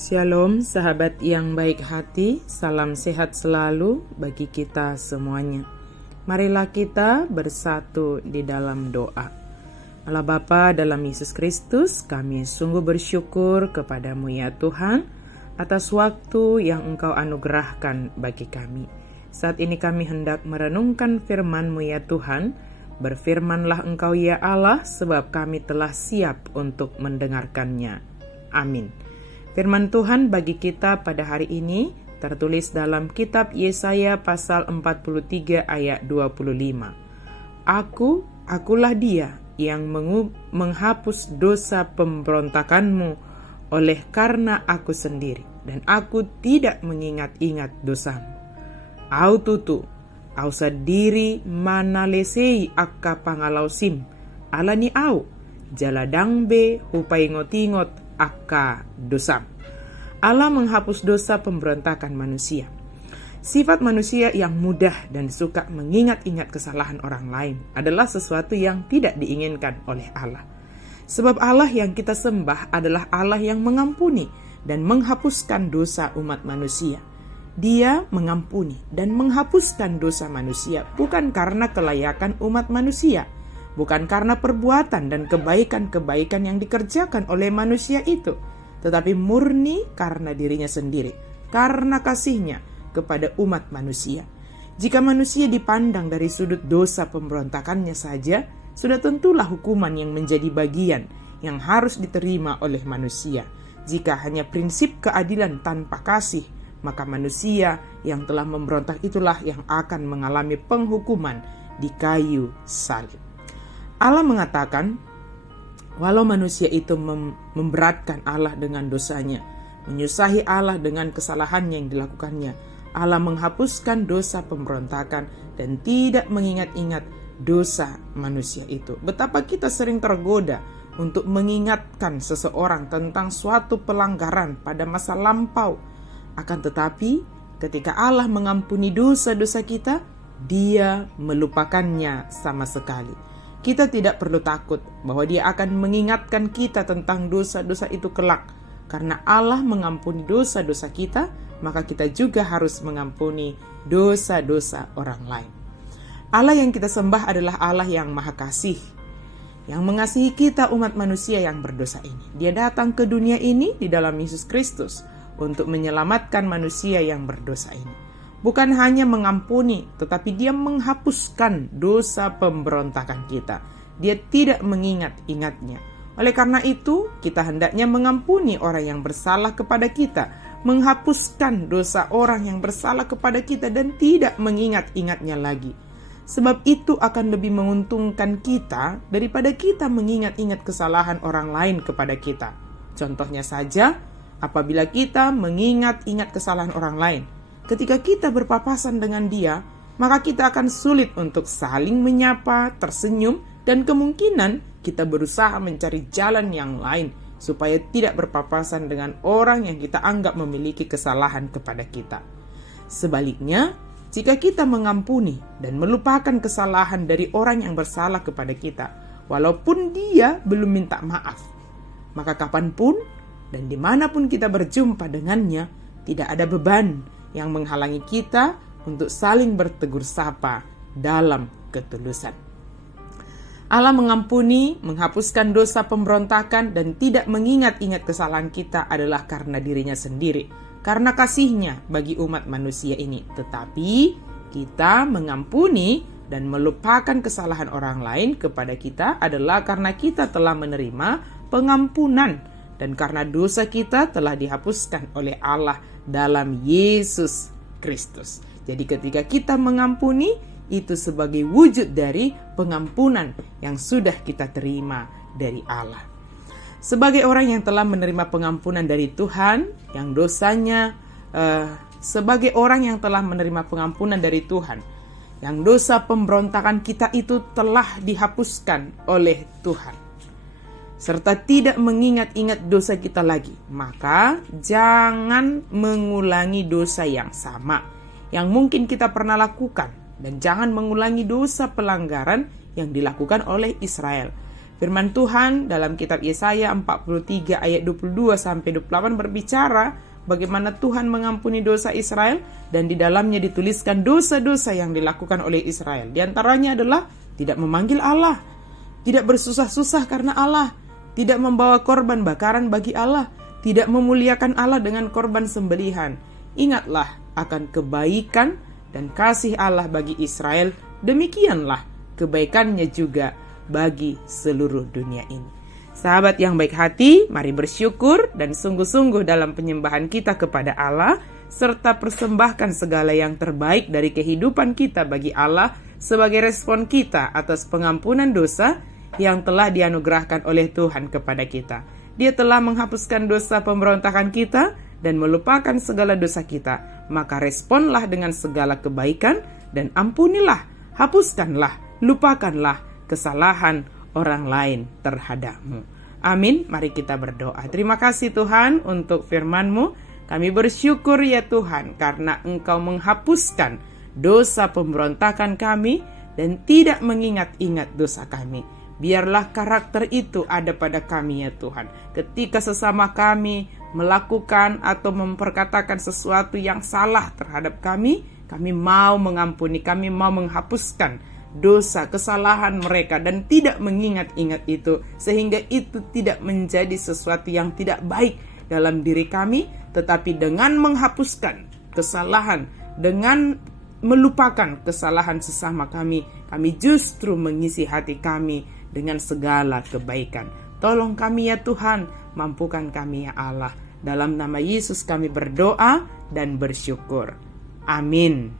Shalom sahabat yang baik hati, salam sehat selalu bagi kita semuanya. Marilah kita bersatu di dalam doa. Allah Bapa dalam Yesus Kristus, kami sungguh bersyukur kepadamu ya Tuhan atas waktu yang Engkau anugerahkan bagi kami. Saat ini kami hendak merenungkan firman-Mu ya Tuhan. Berfirmanlah Engkau ya Allah, sebab kami telah siap untuk mendengarkannya. Amin. Firman Tuhan bagi kita pada hari ini tertulis dalam kitab Yesaya pasal 43 ayat 25. Akulah dia yang menghapus dosa pemberontakanmu oleh karena aku sendiri, dan aku tidak mengingat-ingat dosamu. Au tutu, au sadiri manalesei akka pangalausim, alani au, jaladangbe hupaingot-ingot akka dosam. Allah menghapus dosa pemberontakan manusia. Sifat manusia yang mudah dan suka mengingat-ingat kesalahan orang lain adalah sesuatu yang tidak diinginkan oleh Allah. Sebab Allah yang kita sembah adalah Allah yang mengampuni dan menghapuskan dosa umat manusia. Dia mengampuni dan menghapuskan dosa manusia bukan karena kelayakan umat manusia, bukan karena perbuatan dan kebaikan-kebaikan yang dikerjakan oleh manusia itu, tetapi murni karena dirinya sendiri, karena kasihnya kepada umat manusia. Jika manusia dipandang dari sudut dosa pemberontakannya saja, sudah tentulah hukuman yang menjadi bagian yang harus diterima oleh manusia. Jika hanya prinsip keadilan tanpa kasih, maka manusia yang telah memberontak itulah yang akan mengalami penghukuman di kayu salib. Allah mengatakan, walau manusia itu memberatkan Allah dengan dosanya, menyusahi Allah dengan kesalahannya yang dilakukannya, Allah menghapuskan dosa pemberontakan dan tidak mengingat-ingat dosa manusia itu. Betapa kita sering tergoda untuk mengingatkan seseorang tentang suatu pelanggaran pada masa lampau. Akan tetapi, ketika Allah mengampuni dosa-dosa kita, Dia melupakannya sama sekali. Kita tidak perlu takut bahwa Dia akan mengingatkan kita tentang dosa-dosa itu kelak. Karena Allah mengampuni dosa-dosa kita, maka kita juga harus mengampuni dosa-dosa orang lain. Allah yang kita sembah adalah Allah yang Maha Kasih, yang mengasihi kita umat manusia yang berdosa ini. Dia datang ke dunia ini di dalam Yesus Kristus untuk menyelamatkan manusia yang berdosa ini. Bukan hanya mengampuni, tetapi Dia menghapuskan dosa pemberontakan kita. Dia tidak mengingat-ingatnya. Oleh karena itu, kita hendaknya mengampuni orang yang bersalah kepada kita, menghapuskan dosa orang yang bersalah kepada kita dan tidak mengingat-ingatnya lagi. Sebab itu akan lebih menguntungkan kita daripada kita mengingat-ingat kesalahan orang lain kepada kita. Contohnya saja, apabila kita mengingat-ingat kesalahan orang lain, ketika kita berpapasan dengan dia, maka kita akan sulit untuk saling menyapa, tersenyum, dan kemungkinan kita berusaha mencari jalan yang lain supaya tidak berpapasan dengan orang yang kita anggap memiliki kesalahan kepada kita. Sebaliknya, jika kita mengampuni dan melupakan kesalahan dari orang yang bersalah kepada kita, walaupun dia belum minta maaf, maka kapanpun dan dimanapun kita berjumpa dengannya, tidak ada beban yang menghalangi kita untuk saling bertegur sapa dalam ketulusan. Allah mengampuni, menghapuskan dosa pemberontakan dan tidak mengingat-ingat kesalahan kita adalah karena dirinya sendiri, karena kasihnya bagi umat manusia ini. Tetapi kita mengampuni dan melupakan kesalahan orang lain kepada kita adalah karena kita telah menerima pengampunan dan karena dosa kita telah dihapuskan oleh Allah dalam Yesus Kristus. Jadi ketika kita mengampuni, itu sebagai wujud dari pengampunan yang sudah kita terima dari Allah. Sebagai orang yang telah menerima pengampunan dari Tuhan, yang dosanya sebagai orang yang telah menerima pengampunan dari Tuhan, yang dosa pemberontakan kita itu telah dihapuskan oleh Tuhan, serta tidak mengingat-ingat dosa kita lagi, maka jangan mengulangi dosa yang sama yang mungkin kita pernah lakukan, dan jangan mengulangi dosa pelanggaran yang dilakukan oleh Israel. Firman Tuhan dalam kitab Yesaya 43 ayat 22-28 berbicara bagaimana Tuhan mengampuni dosa Israel, dan di dalamnya dituliskan dosa-dosa yang dilakukan oleh Israel. Di antaranya adalah tidak memanggil Allah, tidak bersusah-susah karena Allah, tidak membawa korban bakaran bagi Allah, tidak memuliakan Allah dengan korban sembelihan. Ingatlah akan kebaikan dan kasih Allah bagi Israel, demikianlah kebaikannya juga bagi seluruh dunia ini. Sahabat yang baik hati, mari bersyukur dan sungguh-sungguh dalam penyembahan kita kepada Allah, serta persembahkan segala yang terbaik dari kehidupan kita bagi Allah sebagai respon kita atas pengampunan dosa yang telah dianugerahkan oleh Tuhan kepada kita. Dia telah menghapuskan dosa pemberontakan kita dan melupakan segala dosa kita. Maka responlah dengan segala kebaikan dan ampunilah, hapuskanlah, lupakanlah kesalahan orang lain terhadapmu. Amin. Mari kita berdoa. Terima kasih Tuhan untuk firman-Mu. Kami bersyukur ya Tuhan karena Engkau menghapuskan dosa pemberontakan kami dan tidak mengingat-ingat dosa kami. Biarlah karakter itu ada pada kami ya Tuhan. Ketika sesama kami melakukan atau memperkatakan sesuatu yang salah terhadap kami mau mengampuni, kami mau menghapuskan dosa, kesalahan mereka dan tidak mengingat-ingat itu, sehingga itu tidak menjadi sesuatu yang tidak baik dalam diri kami, tetapi dengan menghapuskan kesalahan, dengan melupakan kesalahan sesama kami justru mengisi hati kami dengan segala kebaikan. Tolong kami ya Tuhan, mampukan kami ya Allah. Dalam nama Yesus kami berdoa dan bersyukur. Amin.